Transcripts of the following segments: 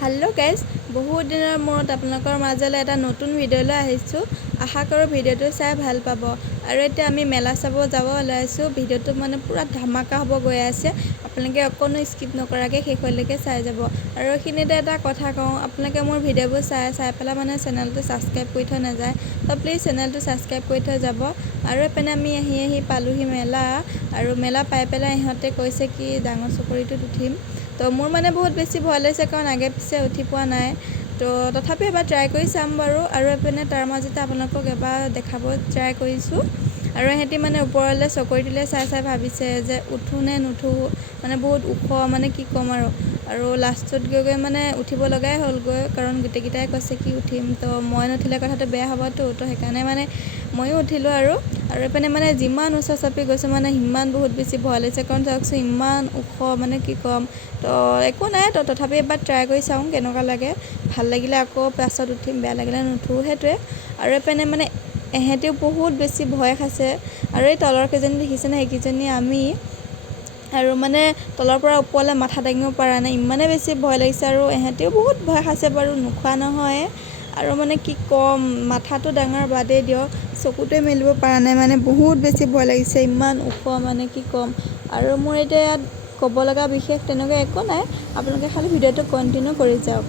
Hello guys बहुत दिনৰ মূৰত আপোনালোকৰ মাজলৈ এটা নতুন ভিডিঅ'লৈ আহিছোঁ। আশা কৰোঁ ভিডিঅ'টো চাই ভাল পাব। আৰু এতিয়া আমি মেলা চাব যাব ওলাইছোঁ। ভিডিঅ'টো মানে পুৰা ধামাকা হ'ব গৈ আছে। আপোনালোকে অকণো স্কিপ নকৰাকৈ শেষলৈকে চাই যাব। আৰু এইখিনিতে এটা কথা কওঁ, আপোনালোকে মোৰ ভিডিঅ'বোৰ চাই পেলাই মানে চেনেলটো ছাবস্ক্ৰাইব কৰি থৈ নাযায়। তো প্লিজ চেনেলটো ছাবস্ক্ৰাইব কৰি থৈ যাব। আৰু এপিনে আমি আহি পালোহি মেলা। আৰু মেলা পাই পেলাই ইহঁতে কৈছে কি ডাঙৰ চকৰিটোত উঠিম। তো মোৰ মানে বহুত বেছি ভয় লাগিছে, কাৰণ আগে পিছে উঠি পোৱা নাই। তো তথাপি এবাৰ ট্ৰাই কৰি চাম বাৰু। আৰু এপিনে তাৰ মাজতে আপোনালোকক এবাৰ দেখাব ট্ৰাই কৰিছোঁ। আৰু সিহঁতি মানে ওপৰলৈ চকৰিটোলৈ চাই ভাবিছে যে উঠোঁ নে নুঠোঁ, মানে বহুত ওখ, মানে কি ক'ম আৰু লাষ্টত গৈ মানে উঠিব লগাই হ'লগৈ, কাৰণ গোটেইকেইটাই কৈছে কি উঠিম। তো মই নুঠিলে কথাটো বেয়া হ'বতো, তো সেইকাৰণে মানে ময়ো উঠিলোঁ। আৰু এইপিনে মানে যিমান ওচৰ চাপি গৈছোঁ মানে সিমান বহুত বেছি ভয় লাগিছে, কাৰণ চাওকচোন ইমান ওখ, মানে কি ক'ম। তো একো নাই, তো তথাপি এবাৰ ট্ৰাই কৰি চাওঁ কেনেকুৱা লাগে। ভাল লাগিলে আকৌ পাছত উঠিম, বেয়া লাগিলে নুঠোঁ, সেইটোৱে। আৰু এইপিনে মানে এহেঁতিও বহুত বেছি ভয় খাইছে। আৰু এই তলৰ কেইজনী দেখিছেনে, সেইকেইজনী আমি। আৰু মানে তলৰ পৰা ওপৰলৈ মাথা দাঙিব পৰা নাই, ইমানেই বেছি ভয় লাগিছে। আৰু এহেঁতিও বহুত ভয় খাইছে বাৰু, নোখোৱা নহয়। আৰু মানে কি ক'ম, মাথাটো ডাঙৰ বাদেই দিয়ক, চকুটোৱে মেলিব পৰা নাই, মানে বহুত বেছি ভয় লাগিছে, ইমান ওখ, মানে কি ক'ম। আৰু মোৰ এতিয়া ইয়াত ক'ব লগা বিশেষ তেনেকুৱা একো নাই, আপোনালোকে খালি ভিডিঅ'টো কণ্টিনিউ কৰি যাওক।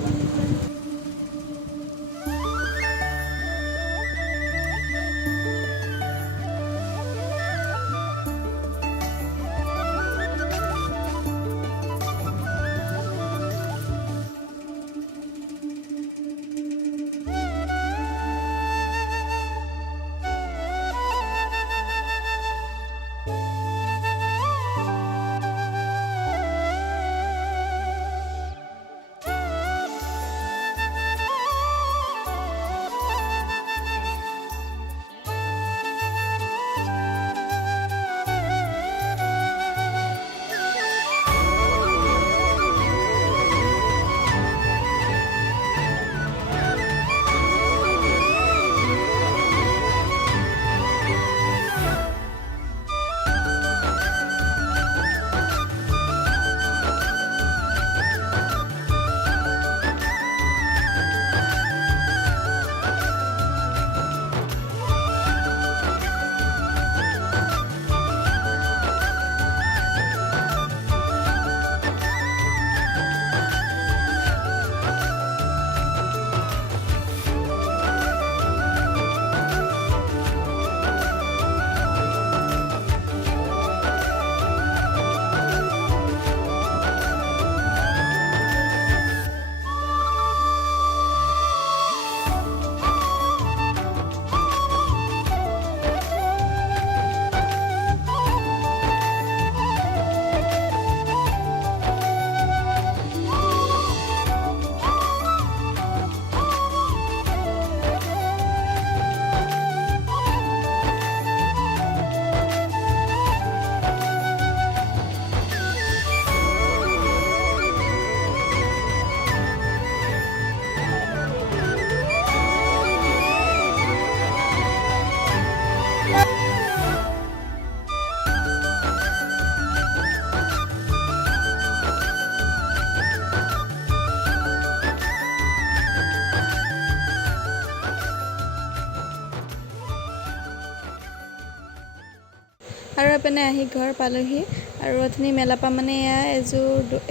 আৰু এইপিনে আহি ঘৰ পালোহি। আৰু অথনি মেলাৰ পৰা মানে এয়া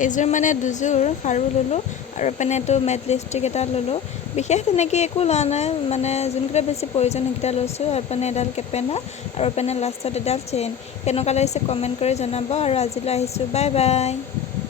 এযোৰ মানে দুযোৰ খাৰু ল'লোঁ। আৰু এইপিনে এইটো মেট লিপষ্টিক এটা ল'লোঁ। বিশেষ তেনেকৈ একো লোৱা নাই, মানে যোনকেইটা বেছি প্ৰয়োজন সেইকেইটা লৈছোঁ। এইপিনে এডাল কেপেনা, আৰু এইপিনে লাষ্টত এডাল চেইন। কেনেকুৱা লাগিছে কমেণ্ট কৰি জনাব। আৰু আজিলৈ আহিছোঁ, বাই বাই।